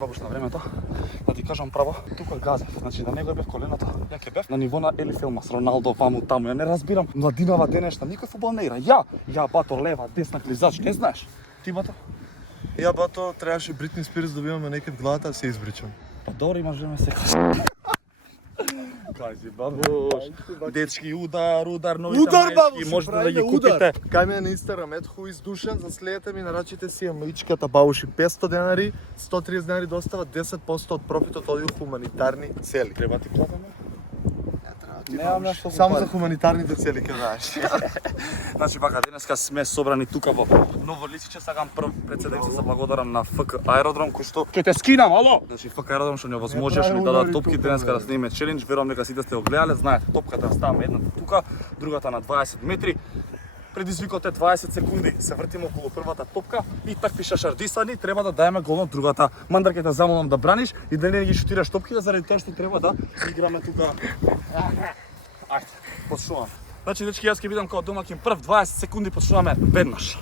Бабуш на времето, да ти кажам право, тука газев, значи да не го бев коленото, ја ќе бев на ниво на Ели Филмас, Роналдо, ваму таму, ја не разбирам, младинава денешна, никој фудбал не игра, ја бато лева, десна клизач, не знаеш, ти бато? Ја бато, требаше Бритни Спирс да имаме некад в главата, се избричам. Па добро имаш време секаш. Кажи бабуш, дечки удар, новите мајчки, можете да ги купите. Кај ме на Инстаграм, ето хубаво издушен, заследете ми, нарачите си маичката бабуши 500 денари, 130 денари достава, 10% од профитот оди у хуманитарни цели. Треба ти платаме? Немам нешто само за хуманитарните цели ќе знаеш. Значи вака денеска сме собрани тука во Ново Лисиче, сакам прв пред се да се заблагодарам на ФК Аеродром кој што ќе те скинам, ало. Значи ФК Аеродром што ни овозможеше ни дадат топки денеска да снимиме челендж, верувам дека сите сте го гледале, знаете топката ставаме едната тука, другата на 20 метри. Предизвикот е 20 секунди, се вртиме околу првата топка и такви шашардисани треба да даеме гол на другата. Мандар ќе те замолам да браниш и да не ги шутираш топките заради тоа што треба да играме тука. Ајде, почнуваме. Значи, дечки, јас ќе бидам као домакин прв 20 секунди, почнуваме веднаш.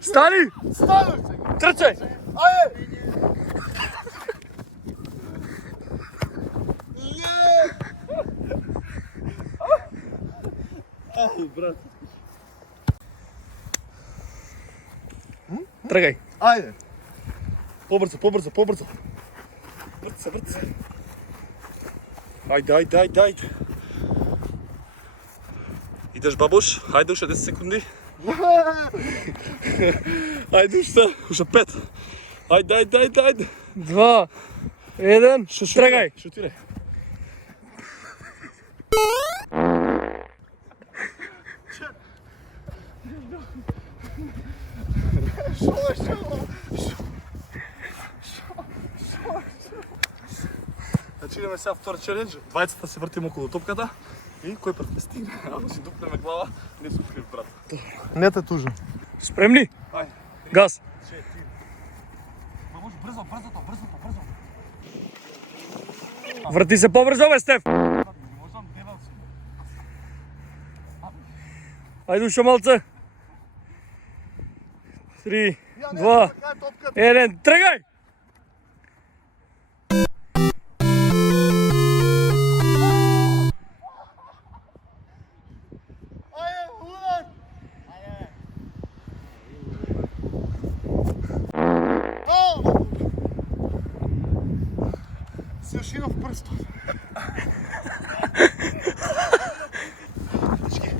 Стани! Стани! Трчај! Ајде! Ај, брат. Тргај. Ајде! Побрзо. Врти се. Ајде. Идеш, бабуш, ајде уште 10 секунди. Ајде уште 5. Ајде. 2, 1, тргај! Шутирај. Значи идеме сега втор челендж, двајцата се вртиме околу топката и кој прв не стигне, ако си дупнеме глава, не сум крив, брат. Не те тужам. Спремни? Ајде. Газ! Бабуш, брзо. Врти се побрзо, бе, Стеф! Можам дебел си. Ајде уште малце! 3, 2, 1, тргај! Се ушинав прстот. Дечки,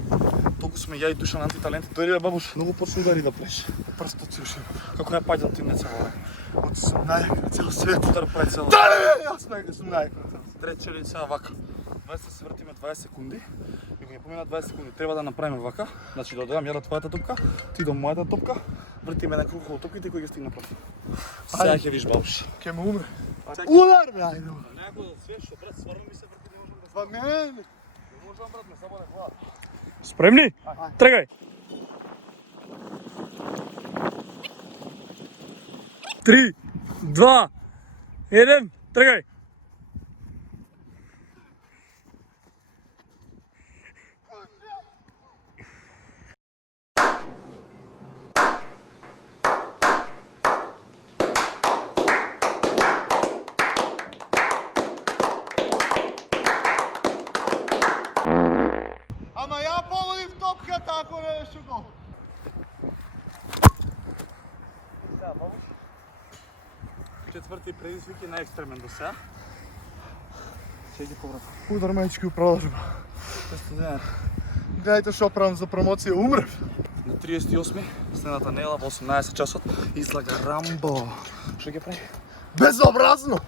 толку сме ја и Душан антиталенти, дојде бе бабуш, многу почна удари да плеш. Прстот се ушинав. Како ја паѓал ти не цело време. Од сум најак на цел свет. Удар прај цело. Јас сум најак на цел свет. Трет челендж сега вака. 20 се вртиме 20 секунди. И кога ќе поминат 20 секунди, треба да направиме вака. Значи да одам ја до твојата топка, ти до мојата топка, вртиме на круг околу топките и кој ќе стигне прв. Сега ќе виш бабуш. Ке ме умре. Удар бе, ајде. Некој да све што брат сварно ми се врти, не можам да. Па не. Не можам брат, ме заболе глава. Спремни? Тргај! 3, 2, 1, тргај! Ама ја погодив топката ако не беше гол. Сега бабуш. Четврти предизвик е најекстремен до сега. Ќе ги повратам. Удар мајчки у продажба. 500 денари. Гледajte што правам за промоција, умрев. На 38 следната недела во 18 часот излага Рамбо. Што ќе прави? Безобразно.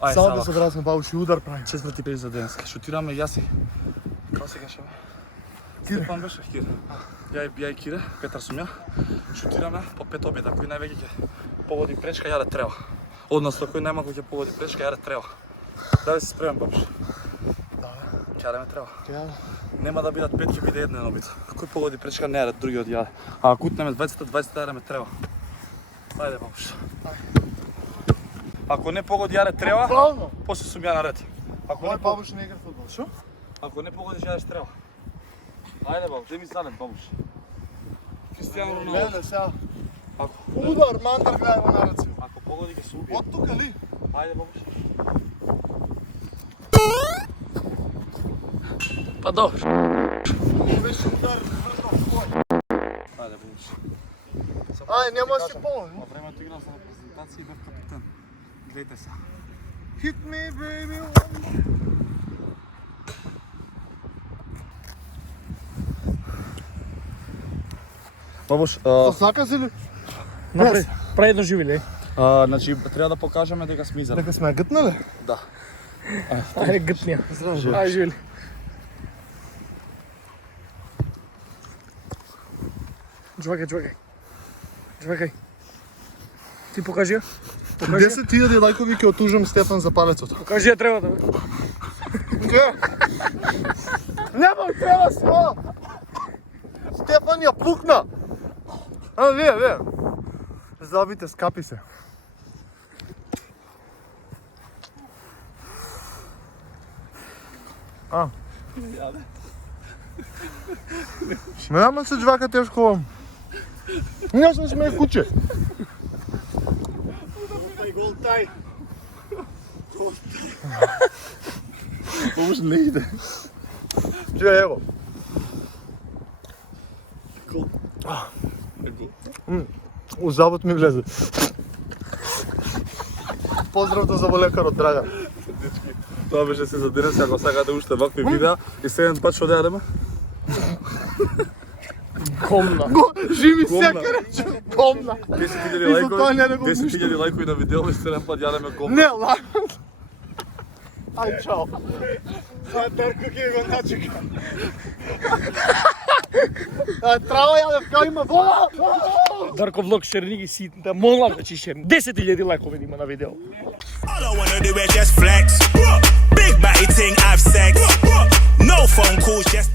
Ајде Само сега. безобразно бабуши удар прави. Четврти предизвик за денеска. Шутираме јаси. Како се каше? Стефан беше Кир. Ја и Кире, Петар сум ја. Шутираме по 5 обеда. Кој највеќе ќе погоди пречка, јаде треба. Односно, кој најмалку ќе погоди пречка, јаде треба. Дали си спремен, бабуш? Да, Ќе јадеме треба. ја. Нема да бидат 5, ќе биде еден обид. Кој погоди пречка, не јаде, другиот јаде. А ако утнеме 20 јадеме треба. Ајде, бабуш. Ако не погоди јаре треба, Буквално. после сум ја наред. Ако Мој не погоди, бабуш не игра фудбал, шо? Ако не погодиш, јадеш треба. Ајде, бабуш, дай ми занет, бабуш. Кристијано Роналдо. Гледай сега. Удар, мандар, гледай го на ръце. Ако погоди, ќе се убие. От тука ли? Ајде, бабуш. Pa dobro. Беше удар, врзав твой. Ајде, бабуш. Ај, нема си помогни. Во времето играв за репрезентација и бев капитан. Гледайте се. Hit me, baby. Бабуш, Сака си ли? Напред. Прави едно живи, значи треба да покажеме дека сме израли. Дека сме гътнали? Да. Ајде гътнија. Ајде живи. Джвакај. Джвакај. Ти покажи ја. 10.000 лайкови ќе отужам Стефан за палецот. Покажи ја требата, бе. Ке? Нема треба смо! Стефан ја пукна! А, вие. Забите, скапи се. А. Няма се джвака тешко. Не сме смеј куче. Голтай. Бабуш, не иде. Чуј, ево. У завод ми влезе. Поздрав до заболекарот, Драган. Тоа беше се за денес, ако сакате уште вакви видеа и следен пат што да јадеме? Комна. Живи сека рече. Комна. 10.000 И за тоа не да го 10.000 лайкови на видео и следен пат јадеме гомна. Не, лагам. Ај, чао. Сега Терко ќе го начека. Трава јадев, кај има вода. Дарко влог шерни ги си, да молам да чи шерни. 10.000 лайкови има на видео. All I wanna do is just flex. Big body thing, have sex. No phone calls, just